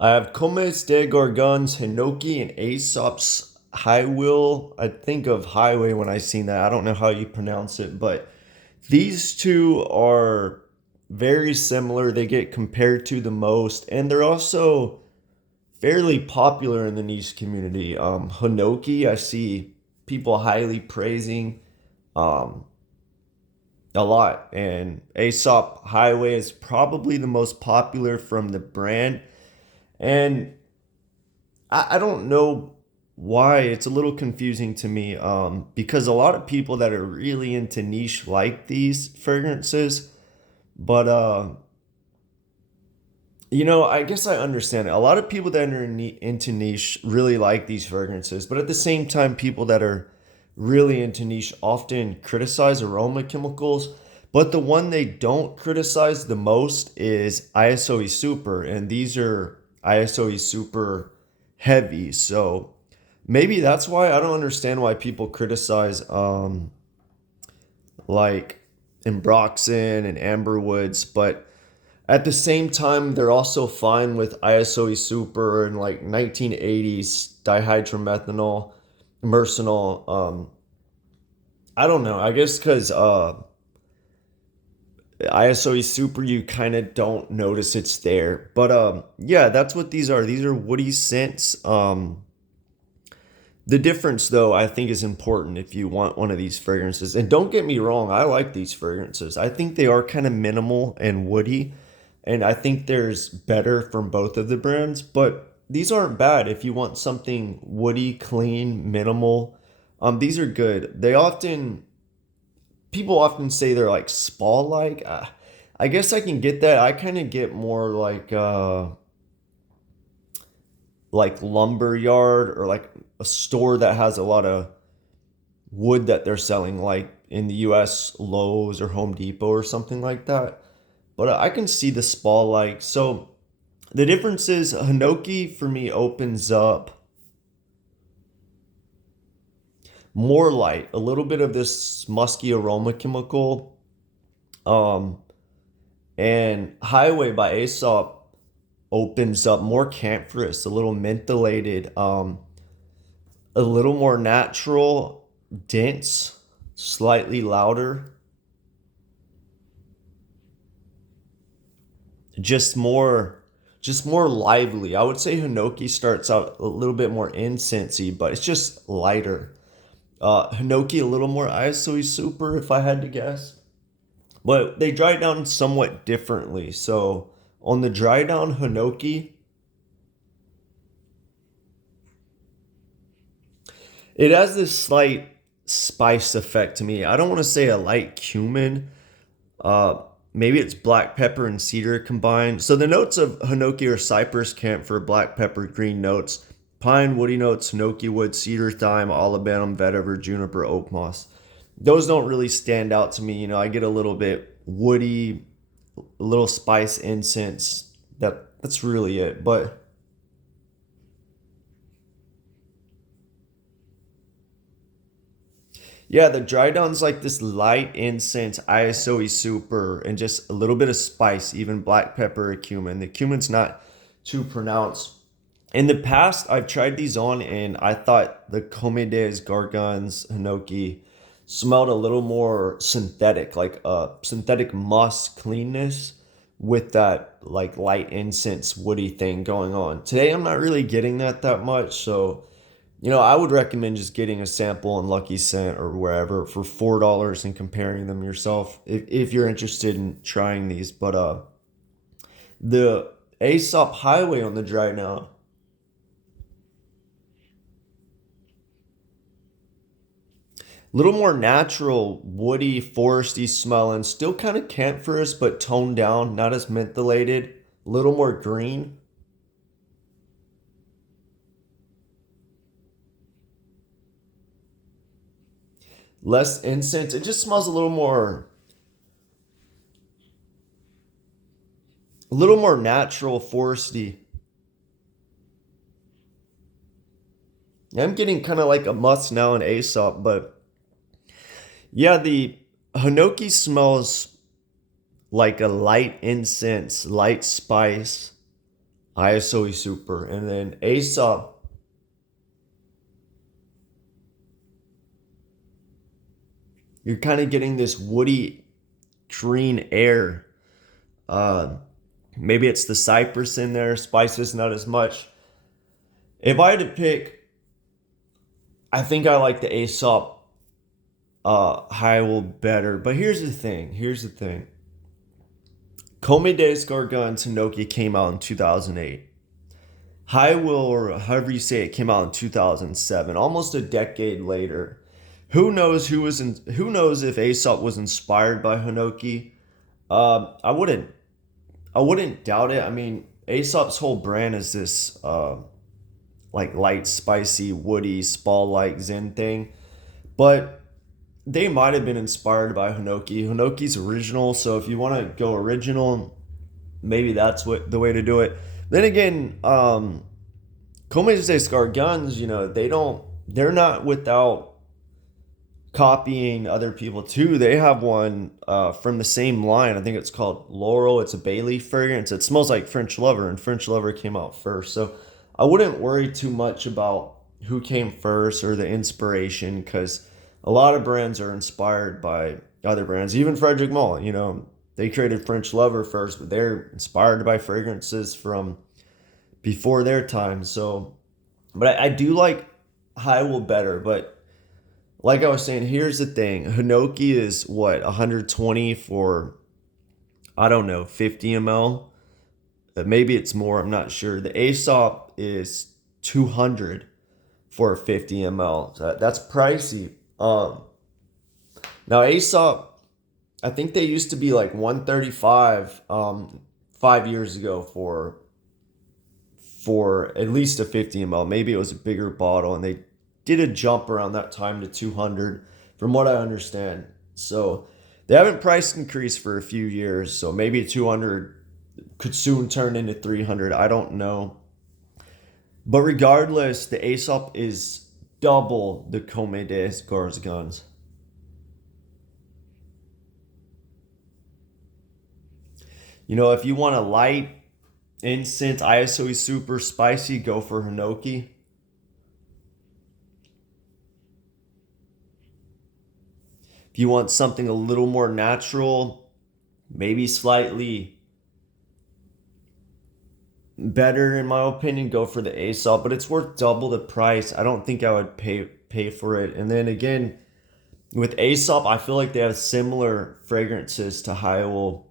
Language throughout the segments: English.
I have Comme de Garcons, Hinoki, and Aesop's Hwyl. I think of highway when I seen that. I don't know how you pronounce it, but these two are very similar. They get compared to the most, and they're also fairly popular in the niche community. Hinoki, I see people highly praising um, a lot, and Aesop Highway is probably the most popular from the brand. And I don't know why it's a little confusing to me because a lot of people that are really into niche like these fragrances, but I guess I understand it. A lot of people that are into niche really like these fragrances, but at the same time, people that are really into niche often criticize aroma chemicals. But the one they don't criticize the most is ISOE Super, and these are ISOE Super heavy. So maybe that's why I don't understand why people criticize like Embroxin and Amberwoods, but at the same time, they're also fine with ISOE Super and like 1980s dihydromethanol, mercenol. I don't know. I guess because ISOE Super, you kind of don't notice it's there. But yeah, that's what these are. These are woody scents. The difference, though, I think is important if you want one of these fragrances. And don't get me wrong, I like these fragrances. I think they are kind of minimal and woody, and I think there's better from both of the brands. But these aren't bad if you want something woody, clean, minimal. These are good. People often say they're like spa-like. I guess I can get that. I kind of get more like lumber yard or like a store that has a lot of wood that they're selling, like in the US, Lowe's or Home Depot or something like that. But I can see the spa like. So the difference is Hinoki for me opens up more light, a little bit of this musky aroma chemical. Um, and Highway by Aesop opens up more camphorous, a little mentholated, a little more natural, dense, slightly louder, just more just more lively. I would say Hinoki starts out a little bit more incensey, but it's just lighter. Hinoki a little more ISOE Super if I had to guess. But they dry down somewhat differently. So on the dry down Hinoki, it has this slight spice effect to me. I don't want to say a light cumin. Maybe it's black pepper and cedar combined. So the notes of Hinoki are cypress, camphor, black pepper, green notes, pine, woody notes, Hinoki wood, cedar, thyme, olibanum, vetiver, juniper, oak moss. Those don't really stand out to me. I get a little bit woody, a little spice, incense. That's really it. But yeah, the dry down's like this light incense, ISOE super, and just a little bit of spice, even black pepper or cumin. The cumin's not too pronounced. In the past, I've tried these on, and I thought the Comme des Gargons Hinoki smelled a little more synthetic, like a synthetic musk cleanness with that like light incense woody thing going on. Today, I'm not really getting that much, so I would recommend just getting a sample on Lucky Scent or wherever for $4 and comparing them yourself if you're interested in trying these. But the Aesop Highway on the dry now, a little more natural, woody, foresty smelling, still kind of camphorous but toned down, not as mentholated, a little more green, less incense. It just smells a little more natural, foresty. I'm getting kind of like a musk now in Aesop, but yeah, the Hinoki smells like a light incense, light spice. ISO Super, and then Aesop. You're kind of getting this woody green air. Uh, Maybe it's the cypress in there, spices not as much. If I had to pick, I think I like the Aesop Hyrule better. But here's the thing. Here's the thing. Comme des Garcons Hinoki came out in 2008. Hwyl, or however you say it, came out in 2007, almost a decade later. Who knows if Aesop was inspired by Hinoki? I wouldn't doubt it. I mean, Aesop's whole brand is this like light, spicy, woody, spa-like Zen thing. But they might have been inspired by Hinoki. Hinoki's original, so if you want to go original, maybe that's what the way to do it. Then again, Comme des Gargons, they're not without copying other people too. They have one from the same line. I think it's called Laurel. It's a bay leaf fragrance. It smells like French Lover, and French Lover came out first. So I wouldn't worry too much about who came first or the inspiration, because a lot of brands are inspired by other brands. Even Frederick Malle, they created French Lover first, but they're inspired by fragrances from before their time. So, but I do like Hyrule better. But like I was saying, here's the thing: Hinoki is what, 120 for, I don't know, 50 ml. Maybe it's more. I'm not sure. The Aesop is 200 for 50 ml. So that's pricey. Now Aesop, I think they used to be like 135 5 years ago for at least a 50 ml. Maybe it was a bigger bottle, and they did a jump around that time to 200 from what I understand. So they haven't price increased for a few years, so maybe 200 could soon turn into 300. I don't know. But regardless, the Aesop is double the Comme des Garcons. If you want a light incense, ISO super spicy, go for Hinoki. If you want something a little more natural, maybe slightly better in my opinion, go for the Aesop, but it's worth double the price. I don't think I would pay for it. And then again, with Aesop, I feel like they have similar fragrances to Hyrule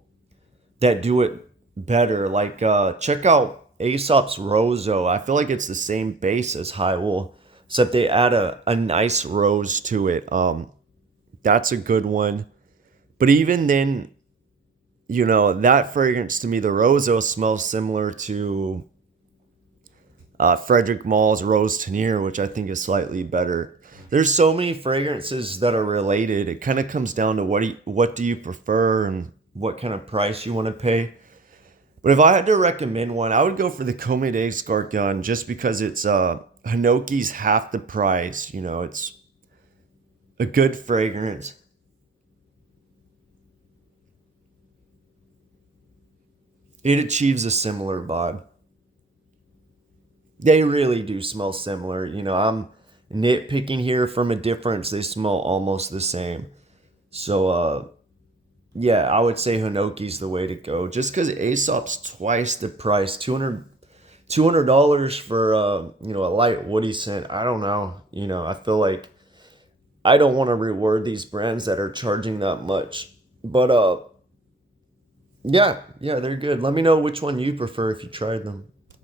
that do it better. Like check out Aesop's Roseau. I feel like it's the same base as Hyrule, except they add a nice rose to it. That's a good one. But even then, that fragrance to me, the Roseau, smells similar to Frederick Malle's Rose Tenir, which I think is slightly better. There's so many fragrances that are related. It kind of comes down to what do you prefer and what kind of price you want to pay. But if I had to recommend one, I would go for the Comme des Garcons, just because it's Hinoki's half the price. It's a good fragrance. It achieves a similar vibe. They really do smell similar. I'm nitpicking here from a difference. They smell almost the same. So, yeah, I would say Hinoki's the way to go. Just because Aesop's twice the price, $200 for a light woody scent. I don't know. I feel like I don't want to reward these brands that are charging that much. But yeah, they're good. Let me know which one you prefer if you tried them.